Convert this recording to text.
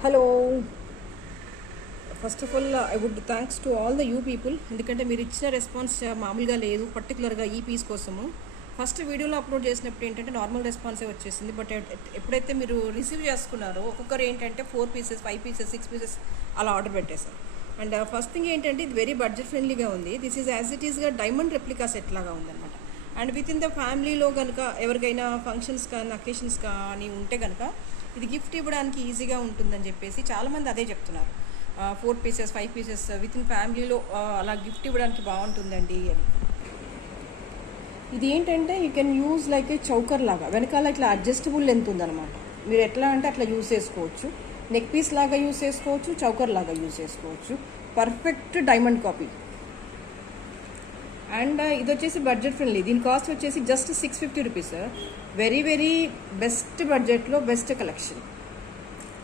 Hello, first of all I would thanks to all the you people. ఎందుకంటే మీరు ఇచ్చిన response మామూలుగా లేదు, పర్టికులర్గా ఈ పీస్ కోసము. ఫస్ట్ వీడియోలో అప్లోడ్ చేసినప్పుడు ఏంటంటే నార్మల్ రెస్పాన్సే వచ్చేసింది. బట్ ఎప్పుడైతే మీరు రిసీవ్ చేసుకున్నారో ఒక్కొక్కరు ఏంటంటే 4 పీసెస్ 5 పీసెస్ 6 పీసెస్ అలా ఆర్డర్ పెట్టేశారు. అండ్ ఫస్ట్ థింగ్ ఏంటంటే ఇది వెరీ బడ్జెట్ ఫ్రెండ్లీగా ఉంది. దిస్ ఈజ్ యాజ్ ఇట్ ఈస్గా డైమండ్ రెప్లికా సెట్ లాగా ఉందన్నమాట. అండ్ విత్ ఇన్ ద ఫ్యామిలీలో కనుక ఎవరికైనా ఫంక్షన్స్ కానీ అకేషన్స్ కానీ ఉంటే కనుక ఇది గిఫ్ట్ ఇవ్వడానికి ఈజీగా ఉంటుందని చెప్పేసి చాలామంది అదే చెప్తున్నారు. 4 పీసెస్ 5 పీసెస్ విత్ ఇన్ ఫ్యామిలీలో అలా గిఫ్ట్ ఇవ్వడానికి బాగుంటుందండి అని. ఇది ఏంటంటే you can use like A choker లాగా, వెనకాల ఇట్లా అడ్జస్టబుల్ లెంత్ ఉందన్నమాట. మీరు ఎట్లా అంటే అట్లా యూజ్ చేసుకోవచ్చు. నెక్ పీస్ లాగా యూజ్ చేసుకోవచ్చు, చౌకర్ లాగా యూజ్ చేసుకోవచ్చు. Perfect diamond copy. అండ్ ఇది వచ్చేసి బడ్జెట్ ఫ్రెండ్లీ. దీని కాస్ట్ వచ్చేసి just 650 rupees. Very very best బడ్జెట్లో బెస్ట్ కలెక్షన్.